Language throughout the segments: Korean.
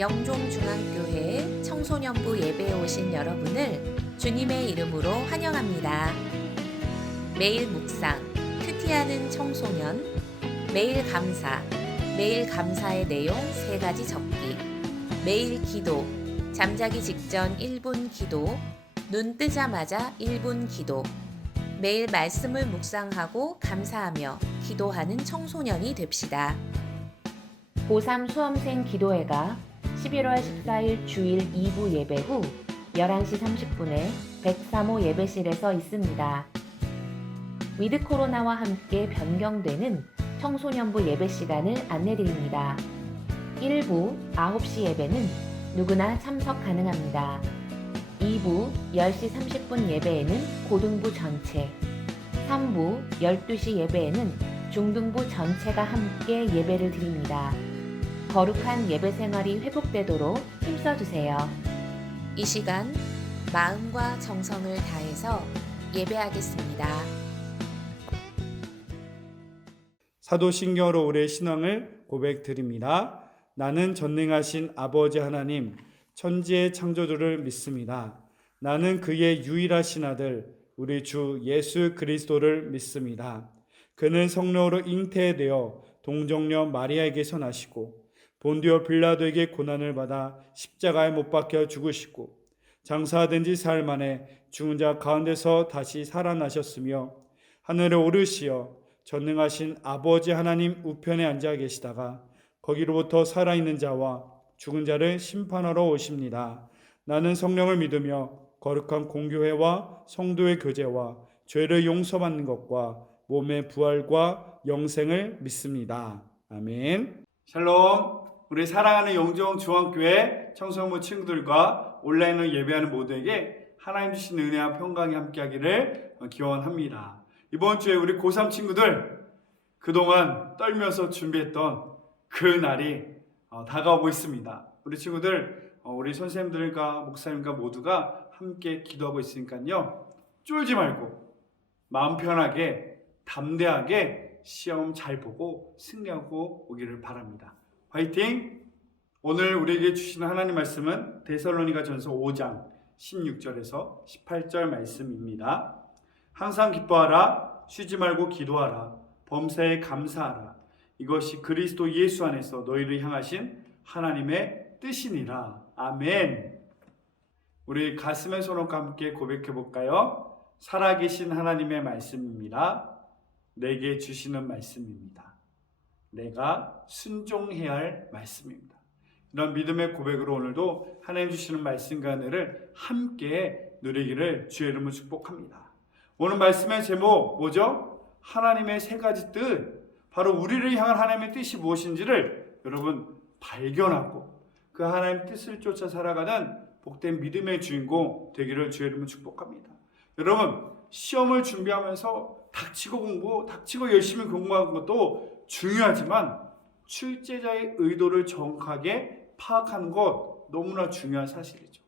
영종중앙교회 청소년부 예배에 오신 여러분을 주님의 이름으로 환영합니다. 매일 묵상, 큐티하는 청소년, 매일 감사, 매일 감사의 내용 3가지 적기, 매일 기도, 잠자기 직전 1분 기도, 눈 뜨자마자 1분 기도, 매일 말씀을 묵상하고 감사하며 기도하는 청소년이 됩시다. 고3 수험생 기도회가 11월 14일 주일 2부 예배 후 11시 30분에 103호 예배실에서 있습니다. 위드 코로나와 함께 변경되는 청소년부 예배 시간을 안내드립니다. 1부 9시 예배는 누구나 참석 가능합니다. 2부 10시 30분 예배에는 고등부 전체, 3부 12시 예배에는 중등부 전체가 함께 예배를 드립니다. 거룩한 예배 생활이 회복되도록 힘써주세요. 이 시간 마음과 정성을 다해서 예배하겠습니다. 사도신경으로 우리의 신앙을 고백드립니다. 나는 전능하신 아버지 하나님, 천지의 창조주를 믿습니다. 나는 그의 유일하신 아들, 우리 주 예수 그리스도를 믿습니다. 그는 성령으로 잉태되어 동정녀 마리아에게서 나시고 본디오 빌라도에게 고난을 받아 십자가에 못 박혀 죽으시고 장사된 지 사흘 만에 죽은 자 가운데서 다시 살아나셨으며 하늘에 오르시어 전능하신 아버지 하나님 우편에 앉아 계시다가 거기로부터 살아있는 자와 죽은 자를 심판하러 오십니다. 나는 성령을 믿으며 거룩한 공교회와 성도의 교제와 죄를 용서받는 것과 몸의 부활과 영생을 믿습니다. 아멘. 샬롬. 우리 사랑하는 영종중앙교회 청소년부 친구들과 온라인으로 예배하는 모두에게 하나님 주신 은혜와 평강이 함께하기를 기원합니다. 이번 주에 우리 고3 친구들 그동안 떨면서 준비했던 그 날이 다가오고 있습니다. 우리 친구들, 우리 선생님들과 목사님과 모두가 함께 기도하고 있으니까요, 쫄지 말고 마음 편하게 담대하게 시험 잘 보고 승리하고 오기를 바랍니다. 화이팅! 오늘 우리에게 주시는 하나님 말씀은 데살로니가전서 5장 16절에서 18절 말씀입니다. 항상 기뻐하라, 쉬지 말고 기도하라, 범사에 감사하라. 이것이 그리스도 예수 안에서 너희를 향하신 하나님의 뜻이니라. 아멘. 우리 가슴의 손과 함께 고백해 볼까요? 살아계신 하나님의 말씀입니다. 내게 주시는 말씀입니다. 내가 순종해야 할 말씀입니다. 이런 믿음의 고백으로 오늘도 하나님 주시는 말씀과 은혜를 함께 누리기를 주의 이름으로 축복합니다. 오늘 말씀의 제목 뭐죠? 하나님의 3가지 뜻. 바로 우리를 향한 하나님의 뜻이 무엇인지를 여러분 발견하고 그 하나님의 뜻을 쫓아 살아가는 복된 믿음의 주인공 되기를 주의 이름으로 축복합니다. 여러분, 시험을 준비하면서 닥치고 열심히 공부하는 것도 중요하지만 출제자의 의도를 정확하게 파악하는 것 너무나 중요한 사실이죠.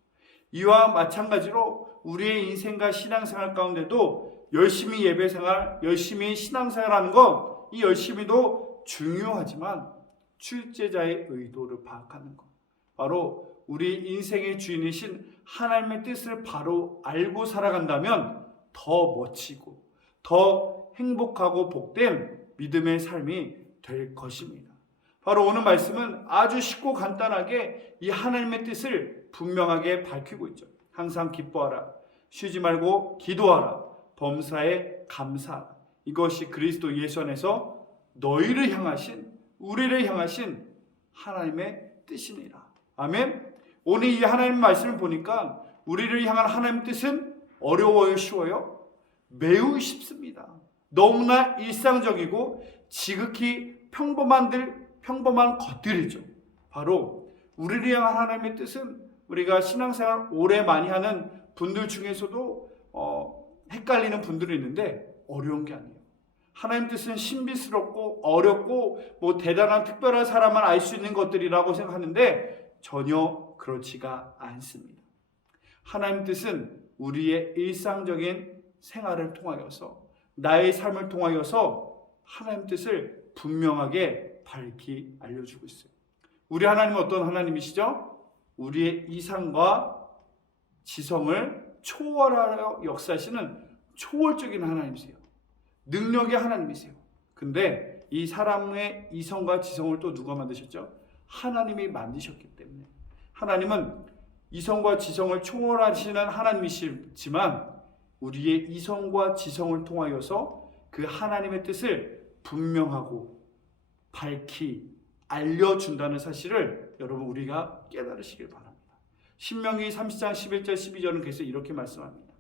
이와 마찬가지로 우리의 인생과 신앙생활 가운데도 열심히 예배생활, 열심히 신앙생활하는 것, 이 열심히도 중요하지만 출제자의 의도를 파악하는 것, 바로 우리 인생의 주인이신 하나님의 뜻을 바로 알고 살아간다면 더 멋지고 더 행복하고 복된 믿음의 삶이 될 것입니다. 바로 오늘 말씀은 아주 쉽고 간단하게 이 하나님의 뜻을 분명하게 밝히고 있죠. 항상 기뻐하라, 쉬지 말고 기도하라, 범사에 감사하라. 이것이 그리스도 예수 안에서 너희를 향하신, 우리를 향하신 하나님의 뜻이니라. 아멘. 오늘 이 하나님 말씀을 보니까 우리를 향한 하나님의 뜻은 어려워요, 쉬워요? 매우 쉽습니다. 너무나 일상적이고 지극히 평범한 것들이죠. 바로 우리를 향한 하나님의 뜻은 우리가 신앙생활 오래 많이 하는 분들 중에서도 헷갈리는 분들이 있는데 어려운 게 아니에요. 하나님 뜻은 신비스럽고 어렵고 대단한 특별한 사람만 알 수 있는 것들이라고 생각하는데 전혀 그렇지가 않습니다. 하나님 뜻은 우리의 일상적인 생활을 통하여서, 나의 삶을 통하여서 하나님 뜻을 분명하게 밝히 알려주고 있어요. 우리 하나님은 어떤 하나님이시죠? 우리의 이상과 지성을 초월하여 역사하시는 초월적인 하나님이세요. 능력의 하나님이세요. 근데 이 사람의 이성과 지성을 또 누가 만드셨죠? 하나님이 만드셨기 때문에. 하나님은 이성과 지성을 초월하시는 하나님이시지만 우리의 이성과 지성을 통하여서 그 하나님의 뜻을 분명하고 밝히 알려준다는 사실을 여러분 우리가 깨달으시길 바랍니다. 신명기 30장 11절 12절은 그래서 이렇게 말씀합니다.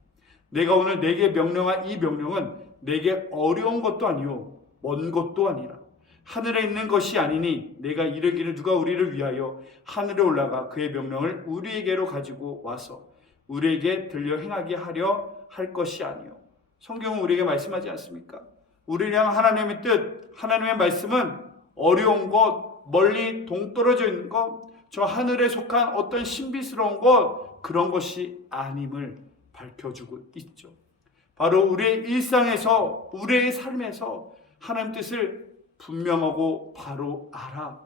내가 오늘 내게 명령한 이 명령은 내게 어려운 것도 아니요 먼 것도 아니라 하늘에 있는 것이 아니니 내가 이르기를 누가 우리를 위하여 하늘에 올라가 그의 명령을 우리에게로 가지고 와서 우리에게 들려 행하게 하려 할 것이 아니요. 성경은 우리에게 말씀하지 않습니까? 우리를 향한 하나님의 뜻, 하나님의 말씀은 어려운 것, 멀리 동떨어져 있는 것, 저 하늘에 속한 어떤 신비스러운 것, 그런 것이 아님을 밝혀주고 있죠. 바로 우리의 일상에서, 우리의 삶에서 하나님 뜻을 분명하고 바로 알아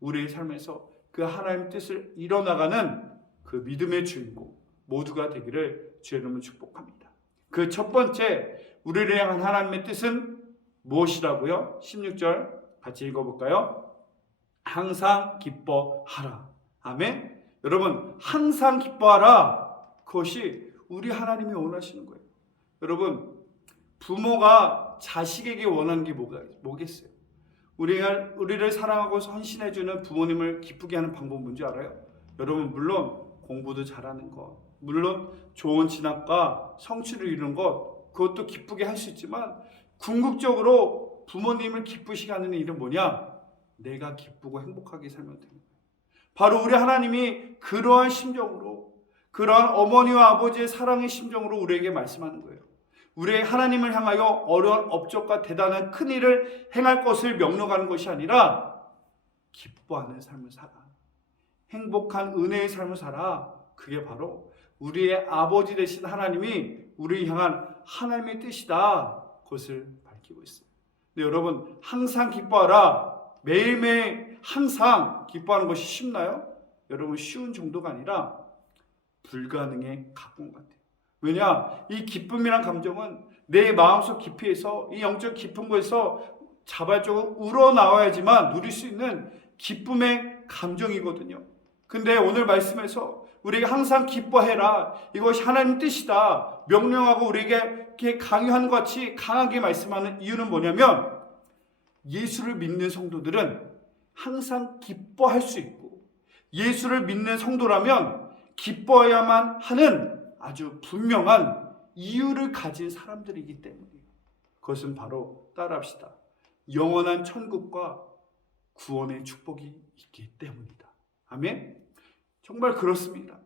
우리의 삶에서 그 하나님 뜻을 이뤄나가는 그 믿음의 주인공 모두가 되기를 주의 이름으로 축복합니다. 그 첫 번째 우리를 향한 하나님의 뜻은 무엇이라고요? 16절 같이 읽어볼까요? 항상 기뻐하라. 아멘. 여러분 항상 기뻐하라. 그것이 우리 하나님이 원하시는 거예요. 여러분 부모가 자식에게 원하는 게 뭐겠어요? 우리를 사랑하고 헌신해주는 부모님을 기쁘게 하는 방법은 뭔지 알아요? 여러분 물론 공부도 잘하는 것, 물론 좋은 진학과 성취를 이루는 것, 그것도 기쁘게 할 수 있지만 궁극적으로 부모님을 기쁘시게 하는 일은 뭐냐? 내가 기쁘고 행복하게 살면 됩니다. 바로 우리 하나님이 그러한 심정으로, 그러한 어머니와 아버지의 사랑의 심정으로 우리에게 말씀하는 거예요. 우리의 하나님을 향하여 어려운 업적과 대단한 큰 일을 행할 것을 명령하는 것이 아니라 기뻐하는 삶을 살아. 행복한 은혜의 삶을 살아. 그게 바로 우리의 아버지 되신 하나님이 우리를 향한 하나님의 뜻이다. 그것을 밝히고 있어요. 근데 여러분 항상 기뻐하라. 매일매일 항상 기뻐하는 것이 쉽나요? 여러분 쉬운 정도가 아니라 불가능에 가까운 것 같아요. 왜냐? 이 기쁨이란 감정은 내 마음속 깊이에서 이 영적 깊은 곳에서 자발적으로 우러나와야지만 누릴 수 있는 기쁨의 감정이거든요. 근데 오늘 말씀에서 우리에게 항상 기뻐해라. 이것이 하나님 뜻이다. 명령하고 우리에게 이렇게 강요하는 것 같이 강하게 말씀하는 이유는 뭐냐면 예수를 믿는 성도들은 항상 기뻐할 수 있고 예수를 믿는 성도라면 기뻐해야만 하는 아주 분명한 이유를 가진 사람들이기 때문이에요. 그것은 바로 따라합시다. 영원한 천국과 구원의 축복이 있기 때문이다. 아멘? 정말 그렇습니다.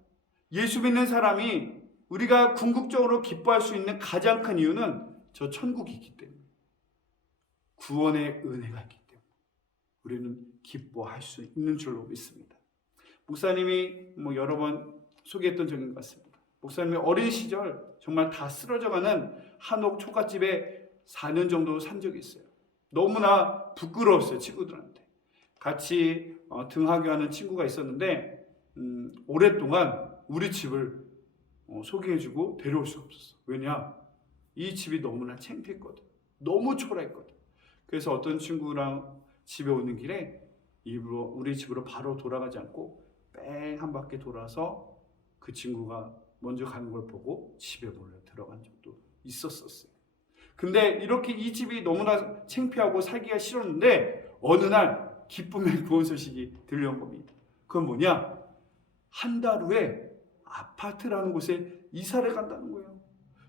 예수 믿는 사람이 우리가 궁극적으로 기뻐할 수 있는 가장 큰 이유는 저 천국이 있기 때문에 구원의 은혜가 있기 때문에 우리는 기뻐할 수 있는 줄로 믿습니다. 목사님이 여러 번 소개했던 적인 것 같습니다. 목사님이 어린 시절 정말 다 쓰러져가는 한옥 초가집에 4년 정도 산 적이 있어요. 너무나 부끄러웠어요. 친구들한테. 같이 등하교하는 친구가 있었는데 오랫동안 우리 집을 소개해주고 데려올 수 없었어. 왜냐? 이 집이 너무나 창피했거든. 너무 초라했거든. 그래서 어떤 친구랑 집에 오는 길에 일부러 우리 집으로 바로 돌아가지 않고 뺑 한 바퀴 돌아서 그 친구가 먼저 가는 걸 보고 집에 몰래 들어간 적도 있었어요. 근데 이렇게 이 집이 너무나 창피하고 살기가 싫었는데 어느 날 기쁨의 구원 소식이 들려온 겁니다. 그건 뭐냐? 한 달 후에 아파트라는 곳에 이사를 간다는 거예요.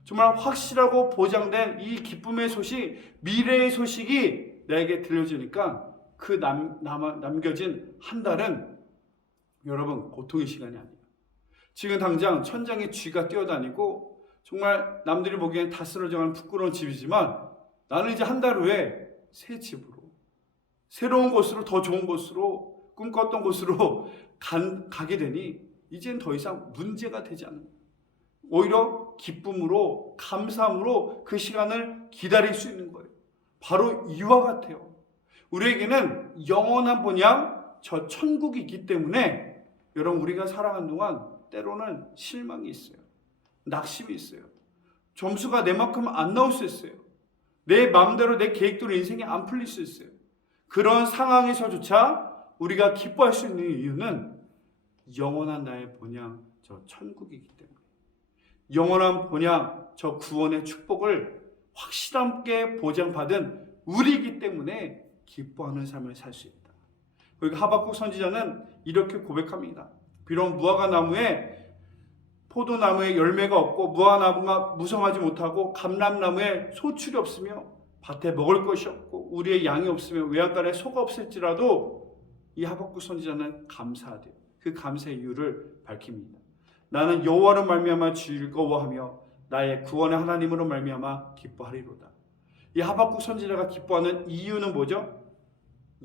정말 확실하고 보장된 이 기쁨의 소식, 미래의 소식이 나에게 들려주니까 그 남겨진 한 달은 여러분 고통의 시간이 아니에요. 지금 당장 천장에 쥐가 뛰어다니고 정말 남들이 보기엔 다 쓰러져가는 부끄러운 집이지만 나는 이제 한 달 후에 새 집으로 새로운 곳으로 더 좋은 곳으로 꿈꿨던 곳으로 가게 되니 이젠 더 이상 문제가 되지 않는 거예요. 오히려 기쁨으로 감사함으로 그 시간을 기다릴 수 있는 거예요. 바로 이와 같아요. 우리에게는 영원한 본향 저 천국이 있기 때문에 여러분 우리가 살아가는 동안 때로는 실망이 있어요. 낙심이 있어요. 점수가 내 만큼 안 나올 수 있어요. 내 마음대로 내 계획대로 인생이 안 풀릴 수 있어요. 그런 상황에서조차 우리가 기뻐할 수 있는 이유는 영원한 나의 본향 저 천국이기 때문에, 영원한 본향 저 구원의 축복을 확실하게 보장받은 우리이기 때문에 기뻐하는 삶을 살 수 있다. 그리고 하박국 선지자는 이렇게 고백합니다. 비록 무화과 나무에 포도나무에 열매가 없고 무화과나무가 무성하지 못하고 감람나무에 소출이 없으며 밭에 먹을 것이 없고 우리의 양이 없으며 외양간에 소가 없을지라도 이 하박국 선지자는 감사하대요. 그 감사의 이유를 밝힙니다. 나는 여호와로 말미암아 즐거워하며 나의 구원의 하나님으로 말미암아 기뻐하리로다. 이 하박국 선지자가 기뻐하는 이유는 뭐죠?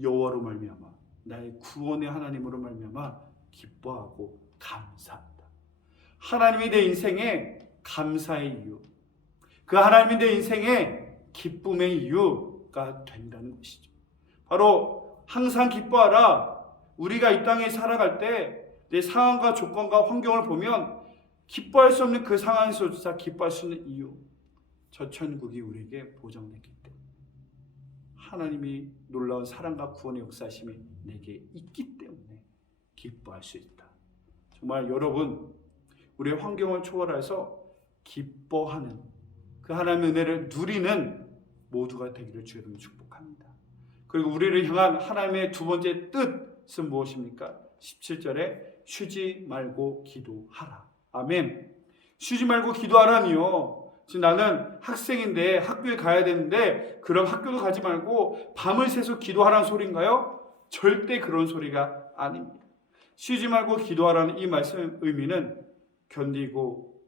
여호와로 말미암아 나의 구원의 하나님으로 말미암아 기뻐하고 감사한다. 하나님이 내 인생의 감사의 이유, 그 하나님이 내 인생의 기쁨의 이유가 된다는 것이죠. 바로 항상 기뻐하라. 우리가 이 땅에 살아갈 때 내 상황과 조건과 환경을 보면 기뻐할 수 없는 그 상황에서조차 기뻐할 수 있는 이유, 저 천국이 우리에게 보장됐기 때문에, 하나님이 놀라운 사랑과 구원의 역사심이 내게 있기 때문에 기뻐할 수 있다. 정말 여러분, 우리의 환경을 초월해서 기뻐하는 그 하나님의 은혜를 누리는 모두가 되기를 주의 이름으로 축복합니다. 그리고 우리를 향한 하나님의 두 번째 뜻은 무엇입니까? 17절에 쉬지 말고 기도하라. 아멘. 쉬지 말고 기도하라니요. 지금 나는 학생인데 학교에 가야 되는데 그럼 학교도 가지 말고 밤을 새서 기도하라는 소리인가요? 절대 그런 소리가 아닙니다. 쉬지 말고 기도하라는 이 말씀의 의미는 견디고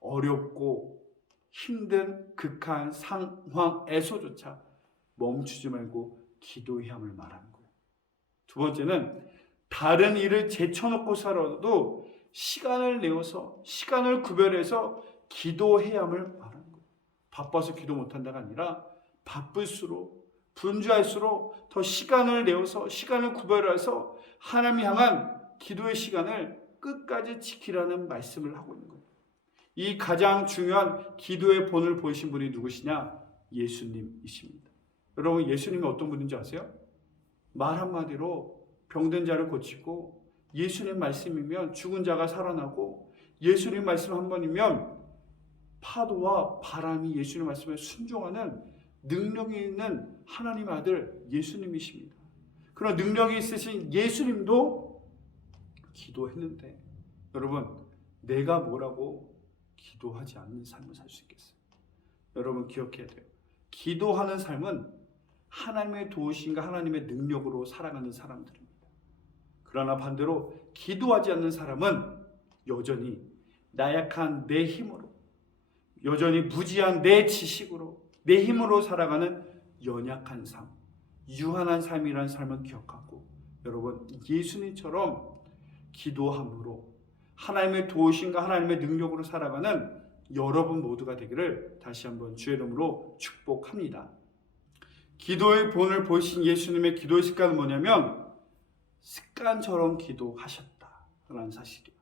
어렵고 힘든 극한 상황에서조차 멈추지 말고 기도해야 함을 말하는 거예요. 두 번째는 다른 일을 제쳐놓고서라도 시간을 내어서 시간을 구별해서 기도해야 함을 말하는 거예요. 바빠서 기도 못한다가 아니라 바쁠수록 분주할수록 더 시간을 내어서 시간을 구별해서 하나님 향한 기도의 시간을 끝까지 지키라는 말씀을 하고 있는 거예요. 이 가장 중요한 기도의 본을 보이신 분이 누구시냐? 예수님이십니다. 여러분, 예수님이 어떤 분인지 아세요? 말 한마디로 병든 자를 고치고, 예수님 말씀이면 죽은 자가 살아나고, 예수님 말씀 한 번이면 파도와 바람이 예수님 말씀에 순종하는 능력이 있는 하나님 아들 예수님이십니다. 그런 능력이 있으신 예수님도 기도했는데, 여러분, 내가 뭐라고 기도하지 않는 삶을 살 수 있겠어요? 여러분 기억해야 돼요. 기도하는 삶은 하나님의 도우심과 하나님의 능력으로 살아가는 사람들입니다. 그러나 반대로 기도하지 않는 사람은 여전히 나약한 내 힘으로, 여전히 무지한 내 지식으로, 내 힘으로 살아가는 연약한 삶, 유한한 삶이라는 삶을 기억하고, 여러분 예수님처럼 기도함으로 하나님의 도우심과 하나님의 능력으로 살아가는 여러분 모두가 되기를 다시 한번 주의 이름으로 축복합니다. 기도의 본을 보이신 예수님의 기도의 습관은 뭐냐면 습관처럼 기도하셨다라는 사실이에요.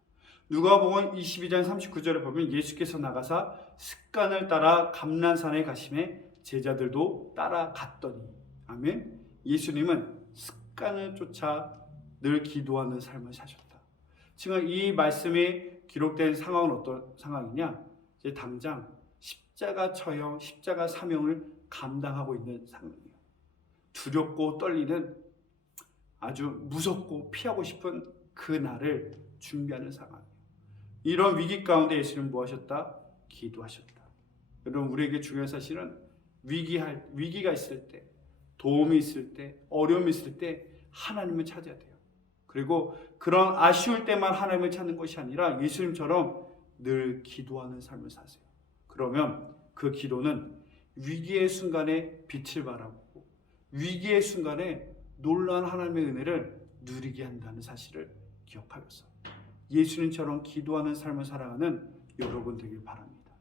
누가복음 22장 39절에 보면 예수께서 나가사 습관을 따라 감난산에 가심에 제자들도 따라갔더니, 아멘. 예수님은 습관을 쫓아 늘 기도하는 삶을 사셨다. 지금 이 말씀이 기록된 상황은 어떤 상황이냐? 이제 당장 십자가 처형, 십자가 사명을 감당하고 있는 상황이에요. 두렵고 떨리는, 아주 무섭고 피하고 싶은 그 날을 준비하는 상황이에요. 이런 위기 가운데 예수님은 뭐 하셨다? 기도하셨다. 여러분, 우리에게 중요한 사실은 위기가 있을 때, 도움이 있을 때, 어려움이 있을 때 하나님을 찾아야 돼요. 그리고 그런 아쉬울 때만 하나님을 찾는 것이 아니라 예수님처럼 늘 기도하는 삶을 사세요. 그러면 그 기도는 위기의 순간에 빛을 발하고 위기의 순간에 놀라운 하나님의 은혜를 누리게 한다는 사실을 기억하면서 예수님처럼 기도하는 삶을 살아가는 여러분 되길 바랍니다.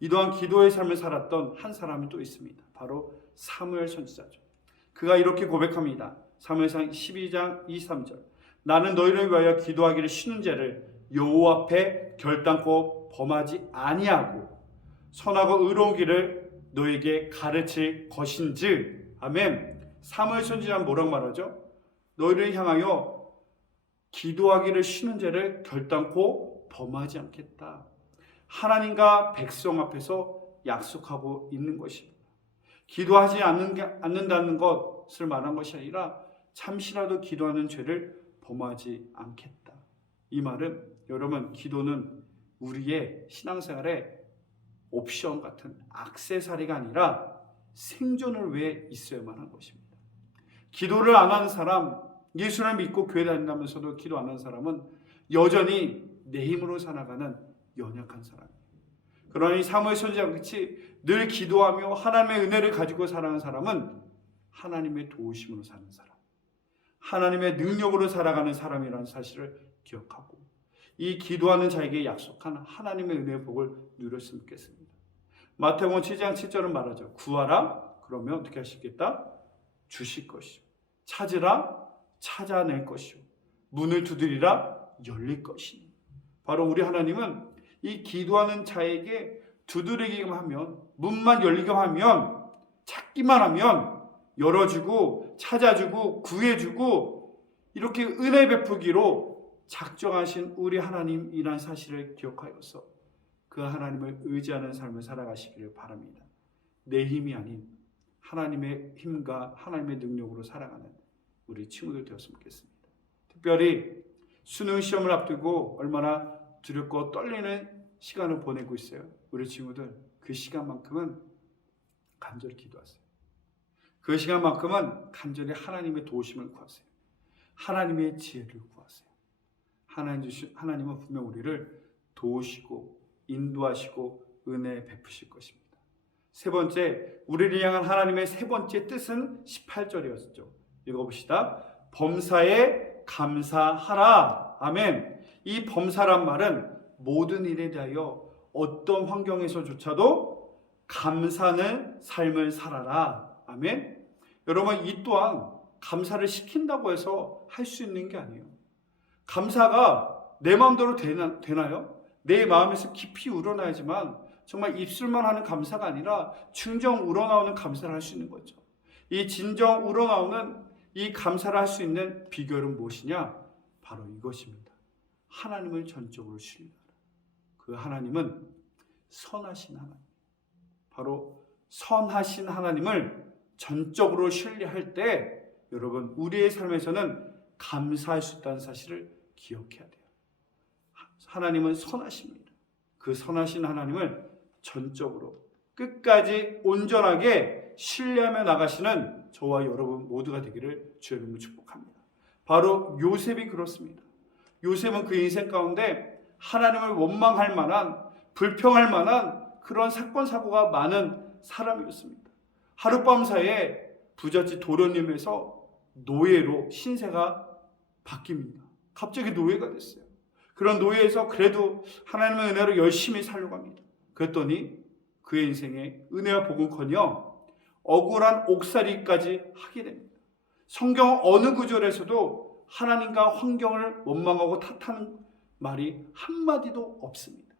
이러한 기도의 삶을 살았던 한 사람이 또 있습니다. 바로 사무엘 선지자죠. 그가 이렇게 고백합니다. 사무엘상 12장 2-3절. 나는 너희를 위하여 기도하기를 쉬는 죄를 여호와 앞에 결단코 범하지 아니하고 선하고 의로운 길을 너에게 가르칠 것인즉. 아멘. 사무엘 선지자는 뭐라고 말하죠? 너희를 향하여 기도하기를 쉬는 죄를 결단코 범하지 않겠다. 하나님과 백성 앞에서 약속하고 있는 것입니다. 기도하지 않는다는 것을 말한 것이 아니라 잠시라도 기도하는 죄를 범하지 않겠다. 이 말은 여러분, 기도는 우리의 신앙생활의 옵션 같은 액세서리가 아니라 생존을 위해 있어야만 한 것입니다. 기도를 안 하는 사람, 예수를 믿고 교회 다닌다면서도 기도 안 하는 사람은 여전히 내 힘으로 살아가는 연약한 사람이에요. 그러니 사무엘 선지자와 같이 늘 기도하며 하나님의 은혜를 가지고 살아가는 사람은 하나님의 도우심으로 사는 사람, 하나님의 능력으로 살아가는 사람이라는 사실을 기억하고 이 기도하는 자에게 약속한 하나님의 은혜의 복을 누렸으면 좋겠습니다. 마태복음 7장 7절은 말하죠. 구하라, 그러면 어떻게 하시겠다? 주실 것이요. 찾으라, 찾아낼 것이요. 문을 두드리라, 열릴 것이니. 바로 우리 하나님은 이 기도하는 자에게 두드리기만 하면, 문만 열리기만 하면, 찾기만 하면 열어주고 찾아주고 구해주고 이렇게 은혜 베푸기로 작정하신 우리 하나님이란 사실을 기억하여서 그 하나님을 의지하는 삶을 살아가시기를 바랍니다. 내 힘이 아닌 하나님의 힘과 하나님의 능력으로 살아가는 우리 친구들 되었으면 좋겠습니다. 특별히 수능 시험을 앞두고 얼마나 두렵고 떨리는 시간을 보내고 있어요. 우리 친구들 그 시간만큼은 간절히 기도하세요. 그 시간만큼은 간절히 하나님의 도우심을 구하세요. 하나님의 지혜를 구하세요. 하나님은 분명 우리를 도우시고 인도하시고 은혜 베푸실 것입니다. 세 번째, 우리를 향한 하나님의 세 번째 뜻은 18절이었죠. 읽어봅시다. 범사에 감사하라. 아멘. 이 범사란 말은 모든 일에 대하여 어떤 환경에서조차도 감사하는 삶을 살아라. 아멘. 여러분, 이 또한 감사를 시킨다고 해서 할 수 있는 게 아니에요. 감사가 내 마음대로 되나요? 내 마음에서 깊이 우러나야지만 정말 입술만 하는 감사가 아니라 진정 우러나오는 감사를 할 수 있는 거죠. 이 진정 우러나오는 이 감사를 할 수 있는 비결은 무엇이냐? 바로 이것입니다. 하나님을 전적으로 신뢰하라. 그 하나님은 선하신 하나님. 바로 선하신 하나님을 전적으로 신뢰할 때 여러분, 우리의 삶에서는 감사할 수 있다는 사실을 기억해야 돼요. 하나님은 선하십니다. 그 선하신 하나님을 전적으로 끝까지 온전하게 신뢰하며 나가시는 저와 여러분 모두가 되기를 주의 이름으로 축복합니다. 바로 요셉이 그렇습니다. 요셉은 그 인생 가운데 하나님을 원망할 만한, 불평할 만한 그런 사건 사고가 많은 사람이었습니다. 하룻밤 사이에 부잣집 도련님에서 노예로 신세가 바뀝니다. 갑자기 노예가 됐어요. 그런 노예에서 그래도 하나님의 은혜로 열심히 살려고 합니다. 그랬더니 그의 인생에 은혜와 복은커녕 억울한 옥살이까지 하게 됩니다. 성경 어느 구절에서도 하나님과 환경을 원망하고 탓하는 말이 한마디도 없습니다.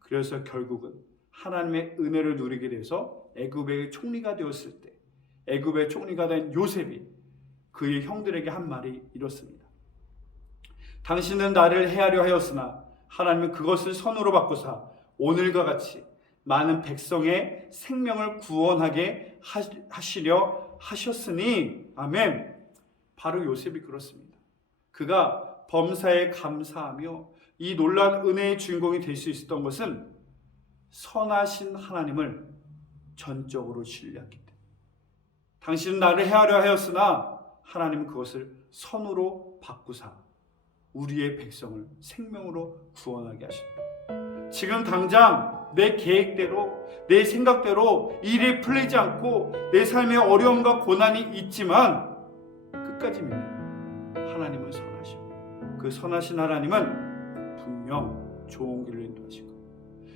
그래서 결국은 하나님의 은혜를 누리게 돼서 애굽의 총리가 되었을 때 애굽의 총리가 된 요셉이 그의 형들에게 한 말이 이렇습니다. 당신은 나를 해하려 하였으나 하나님은 그것을 선으로 바꾸사 오늘과 같이 많은 백성의 생명을 구원하게 하시려 하셨으니. 아멘. 바로 요셉이 그렇습니다. 그가 범사에 감사하며 이 놀라운 은혜의 주인공이 될 수 있었던 것은 선하신 하나님을 전적으로 신뢰했기 때문에. 당신은 나를 해하려 하였으나 하나님은 그것을 선으로 바꾸사 우리의 백성을 생명으로 구원하게 하십니다. 지금 당장 내 계획대로, 내 생각대로 일이 풀리지 않고 내 삶에 어려움과 고난이 있지만 끝까지 믿는 하나님은 선하시고 그 선하신 하나님은 분명 좋은 길로 인도하시고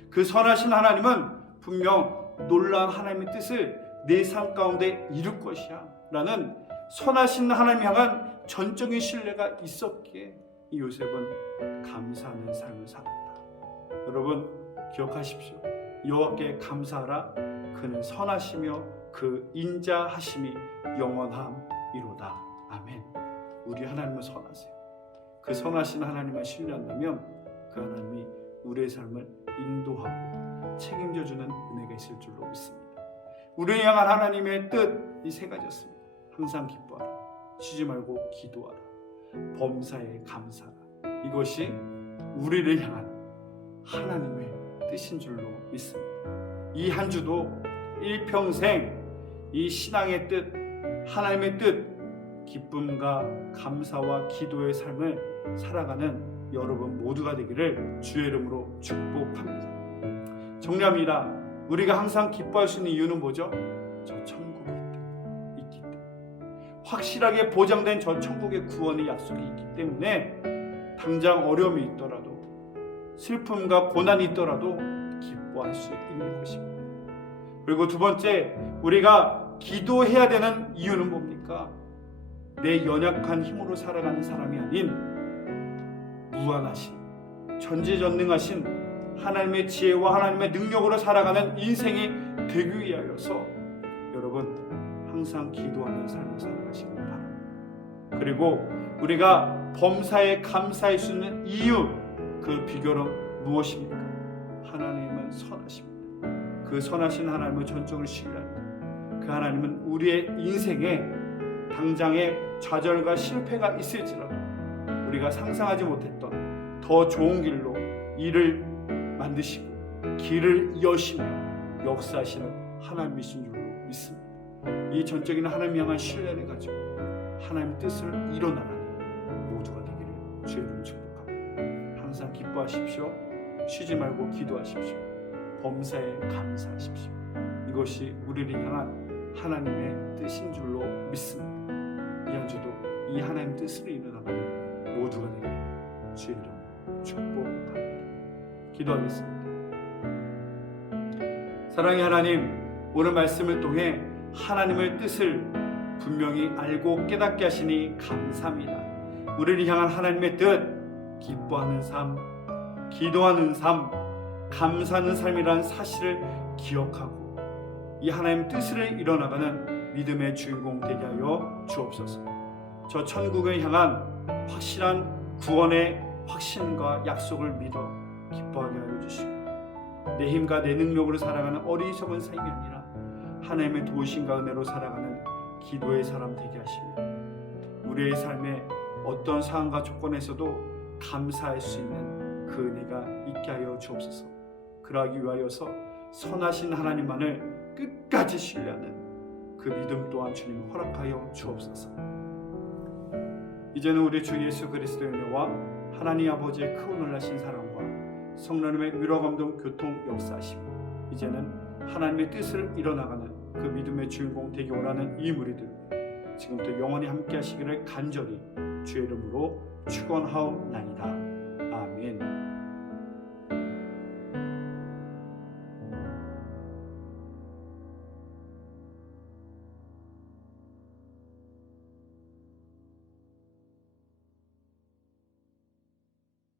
그 선하신 하나님은 분명 놀라운 하나님의 뜻을 내 삶 가운데 이룰 것이야 라는 선하신 하나님 향한 전적인 신뢰가 있었기에 이 요셉은 감사하는 삶을 살았다. 여러분 기억하십시오. 여호와께 감사하라. 그는 선하시며 그 인자하심이 영원함이로다. 아멘. 우리 하나님은 선하세요. 그 선하신 하나님을 신뢰한다면 그 하나님이 우리의 삶을 인도하고 책임져주는 은혜가 있을 줄로 믿습니다. 우리를 향한 하나님의 뜻 이 세 가지였습니다. 항상 기뻐하라. 쉬지 말고 기도하라. 범사에 감사하라. 이것이 우리를 향한 하나님의 뜻인 줄로 믿습니다. 이 한 주도 일평생 이 신앙의 뜻, 하나님의 뜻, 기쁨과 감사와 기도의 삶을 살아가는 여러분 모두가 되기를 주의 이름으로 축복합니다. 정리합니다. 우리가 항상 기뻐할 수 있는 이유는 뭐죠? 저 천국이 있기 때문에, 확실하게 보장된 저 천국의 구원의 약속이 있기 때문에 당장 어려움이 있더라도 슬픔과 고난이 있더라도 기뻐할 수 있는 것입니다. 그리고 두 번째, 우리가 기도해야 되는 이유는 뭡니까? 내 연약한 힘으로 살아가는 사람이 아닌 무한하신 전지전능하신 하나님의 지혜와 하나님의 능력으로 살아가는 인생이 되기 위하여서 여러분 항상 기도하는 삶을 살아가시길 바랍니다. 그리고 우리가 범사에 감사할 수 있는 이유, 그 비결은 무엇입니까? 하나님은 선하십니다. 그 선하신 하나님을 전적으로 신뢰합니다. 그 하나님은 우리의 인생에 당장의 좌절과 실패가 있을지라도 우리가 상상하지 못했던 더 좋은 길로 일을 만드시고 길을 여시며 역사하시는 하나님이신 줄로 믿습니다. 이 전적인 하나님 향한 신뢰를 가지고 하나님 뜻을 이뤄나가는 모두가 되기를 주의 이름으로 축복합니다. 항상 기뻐하십시오. 쉬지 말고 기도하십시오. 범사에 감사하십시오. 이것이 우리를 향한 하나님의 뜻인 줄로 믿습니다. 이 한 주도 이 하나님 뜻을 이뤄나가는 모두가 되기를 주의 이름으로 축복합니다. 기도하겠습니다. 사랑의 하나님, 오늘 말씀을 통해 하나님의 뜻을 분명히 알고 깨닫게 하시니 감사합니다. 우리를 향한 하나님의 뜻, 기뻐하는 삶, 기도하는 삶, 감사하는 삶이라는 사실을 기억하고 이 하나님 뜻을 이뤄나가는 믿음의 주인공 되게 하여 주옵소서. 저 천국을 향한 확실한 구원의 확신과 약속을 믿어 기뻐하게 하여 주시고, 내 힘과 내 능력으로 살아가는 어리석은 삶이 아니라 하나님의 도우심과 은혜로 살아가는 기도의 사람 되게 하시며, 우리의 삶에 어떤 상황과 조건에서도 감사할 수 있는 그 은혜가 있게 하여 주옵소서. 그러하기 위하여서 선하신 하나님만을 끝까지 신뢰하는 그 믿음 또한 주님 허락하여 주옵소서. 이제는 우리 주 예수 그리스도의 은혜와 하나님 아버지의 크고 놀라신 사랑과 성령님의 위로감동 교통 역사하시고, 이제는 하나님의 뜻을 이뤄나가는 그 믿음의 주인공 되기 원하는 이 무리들 지금부터 영원히 함께 하시기를 간절히 주의 이름으로 축원하옵나이다.